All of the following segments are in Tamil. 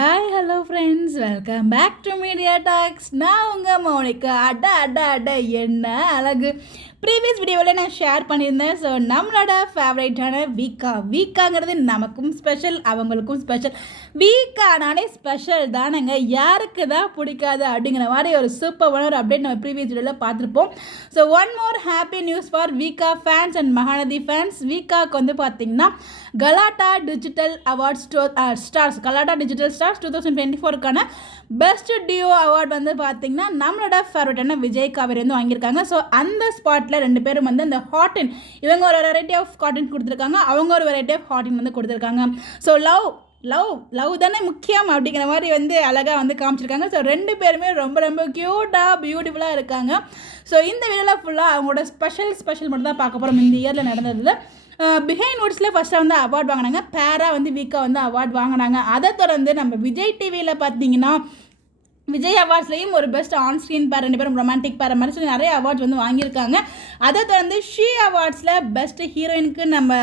Hi hello friends, welcome back to media talks. நான் உங்கள் மௌனிகா. அட என்ன அழகு! ப்ரீவியஸ் வீடியோவில் நான் ஷேர் பண்ணியிருந்தேன். ஸோ நம்மளோட ஃபேவரேட்டான வீக்காங்கிறது நமக்கும் ஸ்பெஷல், அவங்களுக்கும் ஸ்பெஷல். வீக்கானாலே ஸ்பெஷல் தானேங்க, யாருக்கு தான் பிடிக்காது அப்படிங்கிற மாதிரி ஒரு சூப்பரான ஒரு அப்டேட் நம்ம ப்ரீவியஸ் வீடியோவில் பார்த்துருப்போம். So one more happy news for வீக்கா ஃபேன்ஸ் அண்ட் மகாநதி ஃபேன்ஸ். வீக்காவுக்கு வந்து பார்த்திங்கன்னா Galatta digital awards Galatta digital stars 2024க்கான பெஸ்ட் டியோ அவார்ட் வந்து பார்த்திங்கன்னா நம்மளோட ஃபேவரட்டான விஜய் காவேரி வந்து வாங்கியிருக்காங்க. ஸோ அந்த ஸ்பாட்டில் ரெண்டு பேரும் வந்து அந்த ஹாட்டின், இவங்க ஒரு வெரைட்டி ஆஃப் காட்டன் கொடுத்துருக்காங்க, அவங்க ஒரு வெரைட்டி ஆஃப் ஹாட்டின் வந்து கொடுத்துருக்காங்க. ஸோ லவ் தானே முக்கியம் அப்படிங்கிற மாதிரி வந்து அழகாக வந்து காமிச்சிருக்காங்க. ஸோ ரெண்டு பேருமே ரொம்ப க்யூட்டாக பியூட்டிஃபுல்லாக இருக்காங்க. ஸோ இந்த வீடியோவில் ஃபுல்லாக அவங்களோட ஸ்பெஷல் மட்டும் தான் பார்க்க போகிறோம். இந்த இயரில் நடந்ததில் பிஹைண்ட் வுட்ஸில் ஃபஸ்ட்டாக வந்து அவார்ட் வாங்கினாங்க, பேராக வந்து வீக்காக வந்து அவார்ட் வாங்கினாங்க. அதை தொடர்ந்து நம்ம விஜய் டிவியில் பார்த்தீங்கன்னா விஜய் அவார்ட்ஸ்லேயும் ஒரு பெஸ்ட் ஆன் ஸ்க்ரீன் பேர், ரெண்டு பேரும் ரொமான்டிக் பேர் மாதிரி சொல்லி நிறைய அவார்ட்ஸ் வந்து வாங்கியிருக்காங்க. அதை தொடர்ந்து ஷீ அவார்ட்ஸில் பெஸ்ட் ஹீரோயினுக்கு நம்ம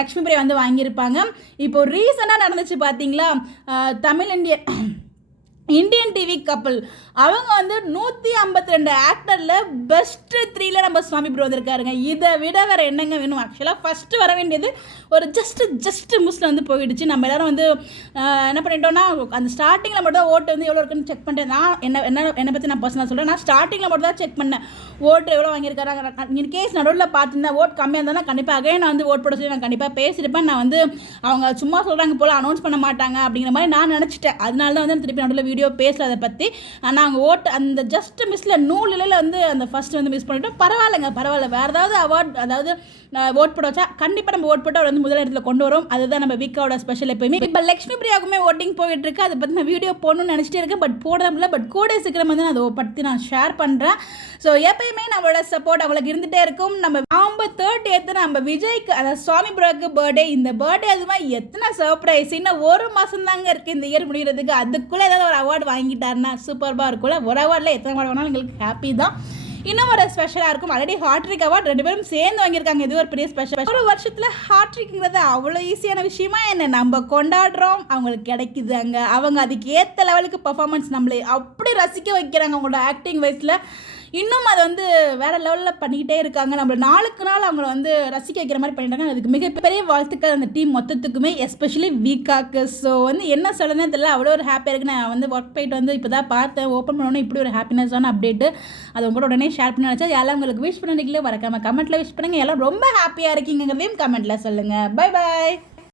லக்ஷ்மி பிரியா வந்து வாங்கியிருப்பாங்க. இப்போது ரீசெண்டாக நடந்துச்சு பார்த்தீங்களா, தமிழ் இந்தியன் டிவி கப்பல் அவங்க வந்து 152 ஆக்டரில் பெஸ்ட்டு 3ல நம்ம சுவாமி ப்ரோ இருக்காருங்க. இதை விட வேறு என்னங்க வேணும்? ஆக்சுவலாக ஃபஸ்ட்டு வர வேண்டியது ஒரு ஜஸ்ட் மிஸ்ஸில் வந்து போயிடுச்சு. நம்ம எல்லோரும் வந்து என்ன பண்ணிட்டோம்னா, அந்த ஸ்டார்டிங்கில் மட்டும் தான் ஓட்டு வந்து எவ்வளோ இருக்குன்னு செக் பண்ணிட்டேன். நான் என்னை பற்றி நான் பர்சனலாக சொல்கிறேன், நான் ஸ்டார்டிங்கில் மட்டும் தான் செக் பண்ணேன் ஓட்டு எவ்வளோ வாங்கியிருக்காங்க. இன் கேஸ் நடுவில் பார்த்துருந்தேன் ஓட் கம்மியாக இருந்தால் கண்டிப்பாக அகைன் நான் வந்து ஓட் போட சொல்லி நான் கண்டிப்பாக பேசியிருப்பேன். நான் வந்து அவங்க சும்மா சொல்கிறாங்க போல் அனௌன்ஸ் பண்ண மாட்டாங்க அப்படிங்கிற மாதிரி நான் நினச்சிட்டேன். அதனால தான் வந்து திருப்பி நடுவில் வீடியோ பேசல அதை பற்றி. ஆனால் அவங்க ஓட்டு அந்த ஜஸ்ட் மிஸ்ஸில் நூலில் வந்து அந்த ஃபஸ்ட்டு வந்து மிஸ் பண்ணிட்டோம். பரவாயில்ல வேறு ஏதாவது அவார்ட், அதாவது ஓட் போட வச்சா கண்டிப்பாக நம்ம ஓட் போட்டு அவர் வந்து முதல் இடத்துல கொண்டு வரும். அதுதான் நம்ம வீக்காவோட ஸ்பெஷல். எப்பயுமே இப்போ லக்ஷ்மி பிரியாவுக்குமே ஓட்டிங் போயிட்டு இருக்கு. அதை பற்றி நான் வீடியோ போடணும்னு நினச்சிட்டே இருக்கேன், பட் போட முடியல. பட் கூட சீக்கிரம் வந்து அதை பற்றி நான் ஷேர் பண்ணுறேன். ஸோ எப்பயுமே நம்மளோட சப்போர்ட் அவளுக்கு இருந்துகிட்டே இருக்கும். நம்ம 30th நம்ம விஜய்க்கு, அதாவது சுவாமி ப்ரோக்கு பர்த்டே. இந்த பர்த்டே அதுமா எத்தனை சர்ப்ரைஸ்! இன்னும் ஒரு மாதம் தாங்க இருக்குது இந்த இயர் முடிகிறதுக்கு. அதுக்குள்ளே ஏதாவது ஒரு அவார்டு வாங்கிட்டாருன்னா சூப்பராக இருக்கும்ல. ஒரு அவார்டில் எத்தனை அவார்டு வேணாலும் எங்களுக்கு ஹாப்பி தான். இன்னும் ஒரு ஸ்பெஷலாக இருக்கும். ஆல்ரெடி ஹாட்ரிக் அவார்ட் ரெண்டு பேரும் சேர்ந்து வாங்கியிருக்காங்க. இது ஒரு பெரிய ஸ்பெஷல். ஒரு வருஷத்தில் ஹாட்ரிக்ங்கிறது அவ்வளோ ஈஸியான விஷயமா என்ன? நம்ம கொண்டாடுறோம், அவங்களுக்கு கிடைக்குது. அவங்க அதுக்கு ஏற்ற லெவலுக்கு பர்ஃபார்மன்ஸ் நம்மளை அப்படி ரசிக்க வைக்கிறாங்க. அவங்களோட ஆக்டிங் வைஸில் இன்னும் அதை வந்து வேறு லெவலில் பண்ணிக்கிட்டே இருக்காங்க. நம்மளை நாளுக்கு நாள் அவங்கள வந்து ரசிக்க வைக்கிற மாதிரி பண்ணிட்டாங்க. அதுக்கு மிகப்பெரிய வாழ்த்துக்கள் அந்த டீம் மொத்தத்துக்குமே, எஸ்பெஷலி வீக்காக்கு. ஸோ வந்து என்ன சொல்லுறதுன்னு தெரியல, அவ்வளோ ஒரு ஹாப்பியாக இருக்குது. நான் வந்து ஒர்க் போயிட்டு வந்து இப்போ தான் பார்த்தேன், ஓப்பன் பண்ணோன்னே இப்படி ஒரு ஹாப்பினஸான அப்டேட்டு. அது உங்களோட உடனே ஷேர் பண்ணி நினச்சா எல்லாம் உங்களுக்கு விஷ் பண்ணிக்கல, வரக்காம கமெண்ட்டில் விஷ் பண்ணுங்கள். எல்லாம் ரொம்ப ஹாப்பியாக இருக்கீங்கிறதையும் கமெண்ட்டில் சொல்லுங்கள். பை.